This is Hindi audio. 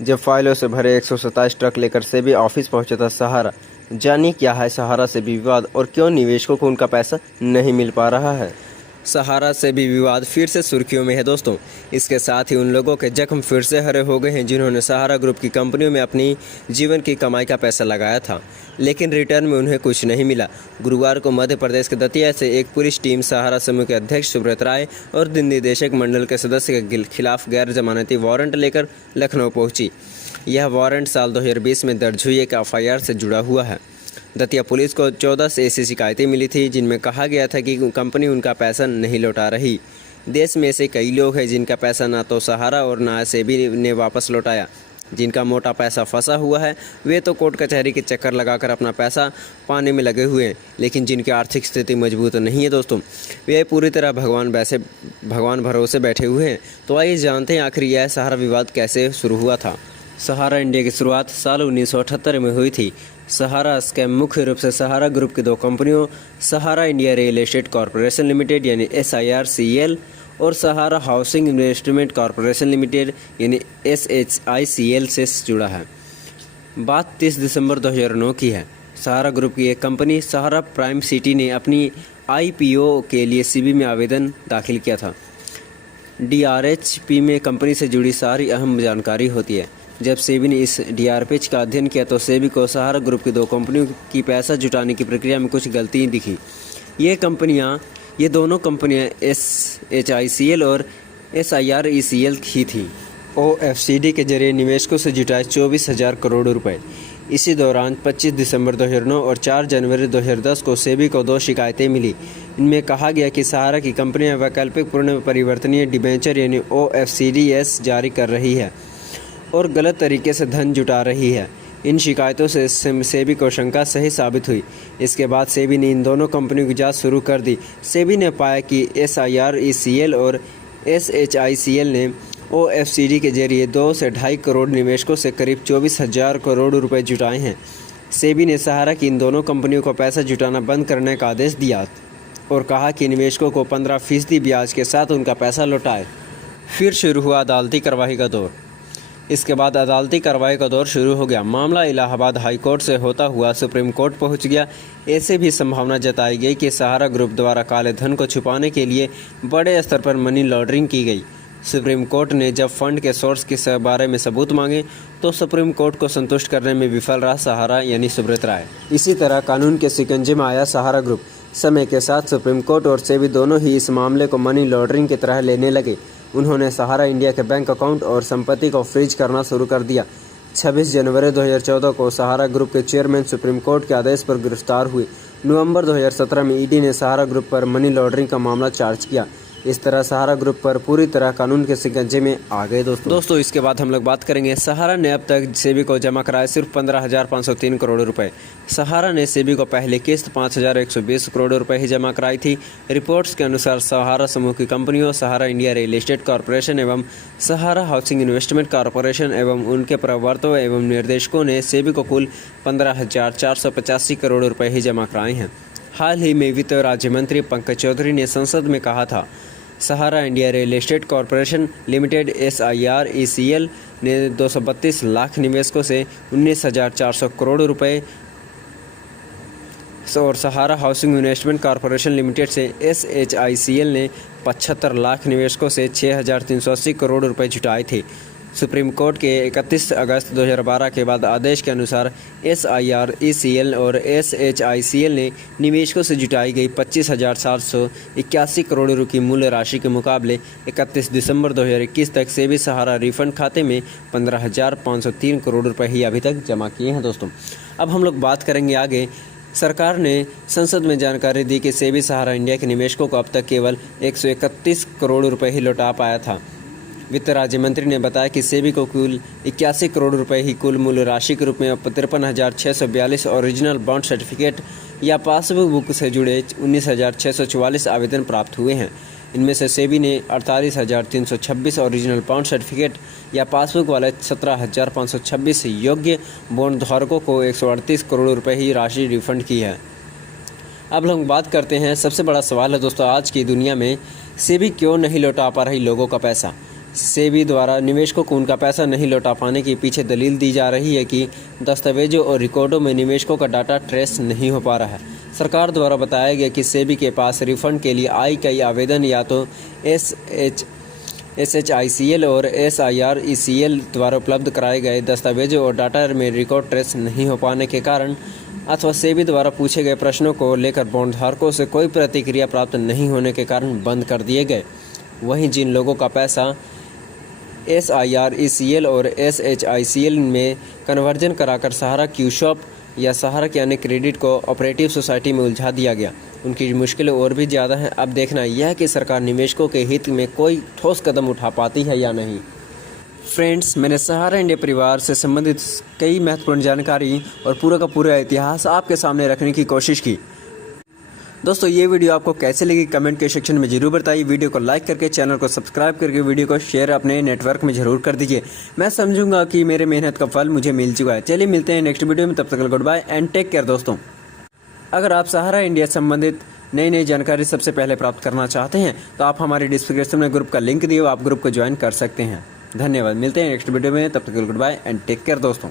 जब फाइलों से भरे 127 ट्रक लेकर सेबी ऑफिस पहुंचा था सहारा। जानिए क्या है सहारा से भी विवाद और क्यों निवेशकों को उनका पैसा नहीं मिल पा रहा है। सहारा से भी विवाद फिर से सुर्खियों में है दोस्तों। इसके साथ ही उन लोगों के जख्म फिर से हरे हो गए हैं जिन्होंने सहारा ग्रुप की कंपनियों में अपनी जीवन की कमाई का पैसा लगाया था, लेकिन रिटर्न में उन्हें कुछ नहीं मिला। गुरुवार को मध्य प्रदेश के दतिया से एक पुलिस टीम सहारा समूह के अध्यक्ष सुब्रत राय और निदेशक मंडल के सदस्य के खिलाफ गैर जमानती वारंट लेकर लखनऊ पहुंची। यह वारंट साल 2020 में दर्ज हुई एक एफआईआर से जुड़ा हुआ है। दतिया पुलिस को 14 से ऐसी शिकायतें मिली थी जिनमें कहा गया था कि कंपनी उनका पैसा नहीं लौटा रही। देश में ऐसे कई लोग हैं जिनका पैसा ना तो सहारा और ना सेबी ने वापस लौटाया। जिनका मोटा पैसा फंसा हुआ है वे तो कोर्ट कचहरी के चक्कर लगाकर अपना पैसा पाने में लगे हुए हैं, लेकिन जिनकी आर्थिक स्थिति मजबूत नहीं है दोस्तों, वे पूरी तरह भगवान भरोसे बैठे हुए हैं। तो आइए जानते हैं आखिर यह सहारा विवाद कैसे शुरू हुआ था। सहारा इंडिया की शुरुआत साल 1978 में हुई थी। सहारा स्कैम मुख्य रूप से सहारा ग्रुप की दो कंपनियों Sahara India real estate corporation limited यानी SIRCL और Sahara housing investment corporation limited यानी SHICL से जुड़ा है। बात 30 दिसंबर 2009 की है। सहारा ग्रुप की एक कंपनी सहारा प्राइम सिटी ने अपनी IPO के लिए सेबी में आवेदन दाखिल किया था। DRHP में कंपनी से जुड़ी सारी अहम जानकारी होती है। जब सेबी ने इस DRPH का अध्ययन किया तो सेबी को सहारा ग्रुप की दो कंपनियों की पैसा जुटाने की प्रक्रिया में कुछ गलतियाँ दिखी। ये दोनों कंपनियां SHICL और SIRECL ही थीं। OFCD के जरिए निवेशकों से जुटाए 24,000 करोड़ रुपए। इसी दौरान 25 दिसंबर 2009 और 4 जनवरी 2010 को सेबी को 2 शिकायतें मिली। इनमें कहा गया कि सहारा की कंपनियां वैकल्पिक पूर्ण परिवर्तनीय डिबेंचर यानी OFCDs जारी कर रही है और गलत तरीके से धन जुटा रही है। इन शिकायतों से सेबी को शंका सही साबित हुई। इसके बाद सेबी ने इन दोनों कंपनियों की जांच शुरू कर दी। सेबी ने पाया कि SIRECL और SHICL ने OFCD के जरिए 2 से 2.5 करोड़ निवेशकों से करीब 24,000 करोड़ रुपए जुटाए हैं। सेबी ने सहारा की इन दोनों कंपनियों को पैसा जुटाना बंद करने का आदेश दिया और कहा कि निवेशकों को 15% ब्याज के साथ उनका पैसा लौटाए। फिर शुरू हुआ अदालती कार्रवाई का दौर। इसके बाद अदालती कार्रवाई का दौर शुरू हो गया। मामला इलाहाबाद हाई कोर्ट से होता हुआ सुप्रीम कोर्ट पहुंच गया। ऐसे भी संभावना जताई गई कि सहारा ग्रुप द्वारा काले धन को छुपाने के लिए बड़े स्तर पर मनी लॉन्ड्रिंग की गई। सुप्रीम कोर्ट ने जब फंड के सोर्स के बारे में सबूत मांगे तो सुप्रीम कोर्ट को संतुष्ट करने में विफल रहा सहारा यानी सुब्रत राय। इसी तरह कानून के शिकंजे में आया सहारा ग्रुप। समय के साथ सुप्रीम कोर्ट और सेबी दोनों ही इस मामले को मनी लॉन्ड्रिंग की तरह लेने लगे। उन्होंने सहारा इंडिया के बैंक अकाउंट और संपत्ति को फ्रीज करना शुरू कर दिया। 26 जनवरी 2014 को सहारा ग्रुप के चेयरमैन सुप्रीम कोर्ट के आदेश पर गिरफ्तार हुए। नवंबर 2017 में ईडी ने सहारा ग्रुप पर मनी लॉन्ड्रिंग का मामला चार्ज किया। इस तरह सहारा ग्रुप पर पूरी तरह कानून के शिकंजे में आ गए दोस्तों इसके बाद हम लोग बात करेंगे सहारा ने अब तक सेबी को जमा कराए सिर्फ 15,503 करोड़ रुपए। सहारा ने सेबी को पहले किस्त 5,120 करोड़ रुपए ही जमा कराई थी। रिपोर्ट्स के अनुसार सहारा समूह की कंपनियों Sahara India real estate corporation एवं सहारा हाउसिंग इन्वेस्टमेंट कॉरपोरेशन एवं उनके प्रवर्तकों एवं निर्देशकों ने सेबी को कुल 15,485 करोड़ रुपए ही जमा कराए हैं। हाल ही में वित्त राज्य मंत्री पंकज चौधरी ने संसद में कहा था Sahara India real estate corporation limited SIRECL ने 232 लाख निवेशकों से 19,400 करोड़ रुपए और Sahara housing investment corporation limited से SHICL ने 75 लाख निवेशकों से 6,380 करोड़ रुपए जुटाए थे। सुप्रीम कोर्ट के 31 अगस्त 2012 के बाद आदेश के अनुसार SIRECL और SHICL ने निवेशकों से जुटाई गई 25,781 करोड़ रुपये की मूल्य राशि के मुकाबले 31 दिसंबर 2021 तक सेबी सहारा रिफंड खाते में 15,503 करोड़ रुपए ही अभी तक जमा किए हैं दोस्तों। अब हम लोग बात करेंगे आगे। सरकार ने संसद में जानकारी दी कि सेबी सहारा इंडिया के निवेशकों को अब तक केवल 131 करोड़ रुपए ही लौटा पाया था। वित्त राज्य मंत्री ने बताया कि सेबी को कुल 81 करोड़ रुपए ही कुल मूल्य राशि के रूप में 53,642 ओरिजिनल बॉन्ड सर्टिफिकेट या पासबुक बुक से जुड़े 19,644 आवेदन प्राप्त हुए हैं। इनमें से सेबी ने 48,326 ओरिजिनल बॉन्ड सर्टिफिकेट या पासबुक वाले 17,526 योग्य बॉन्ड धारकों को 138 करोड़ रुपए ही राशि रिफंड की है। अब हम बात करते हैं, सबसे बड़ा सवाल है दोस्तों आज की दुनिया में, सेबी क्यों नहीं लौटा पा रही लोगों का पैसा। सेबी द्वारा निवेशकों को उनका पैसा नहीं लौटा पाने के पीछे दलील दी जा रही है कि दस्तावेजों और रिकॉर्डों में निवेशकों का डाटा ट्रेस नहीं हो पा रहा है। सरकार द्वारा बताया गया कि सेबी के पास रिफंड के लिए आई कई आवेदन या तो SHICL और SIRECL द्वारा उपलब्ध कराए गए दस्तावेजों और डाटा में रिकॉर्ड ट्रेस नहीं हो पाने के कारण अथवा सेबी द्वारा पूछे गए प्रश्नों को लेकर बॉन्डधारकों से कोई प्रतिक्रिया प्राप्त नहीं होने के कारण बंद कर दिए गए। वहीं जिन लोगों का पैसा SIRECL और SHICL में कन्वर्जन कराकर सहारा क्यूशॉप या सहारा के अन्य क्रेडिट को ऑपरेटिव सोसाइटी में उलझा दिया गया, उनकी मुश्किलें और भी ज़्यादा हैं। अब देखना यह है कि सरकार निवेशकों के हित में कोई ठोस कदम उठा पाती है या नहीं। फ्रेंड्स, मैंने सहारा इंडिया परिवार से संबंधित कई महत्वपूर्ण जानकारी और पूरा का पूरा इतिहास आपके सामने रखने की कोशिश की। दोस्तों, ये वीडियो आपको कैसे लगी कमेंट के सेक्शन में जरूर बताइए। वीडियो को लाइक करके चैनल को सब्सक्राइब करके वीडियो को शेयर अपने नेटवर्क में जरूर कर दीजिए। मैं समझूंगा कि मेरे मेहनत का फल मुझे मिल चुका है। चलिए मिलते हैं नेक्स्ट वीडियो में, तब तक good bye and take care. दोस्तों, अगर आप सहारा इंडिया संबंधित नई जानकारी सबसे पहले प्राप्त करना चाहते हैं तो आप हमारे डिस्क्रिप्शन में ग्रुप का लिंक दिए, आप ग्रुप को ज्वाइन कर सकते हैं। धन्यवाद। मिलते हैं नेक्स्ट वीडियो में, तब तक good bye and take care दोस्तों।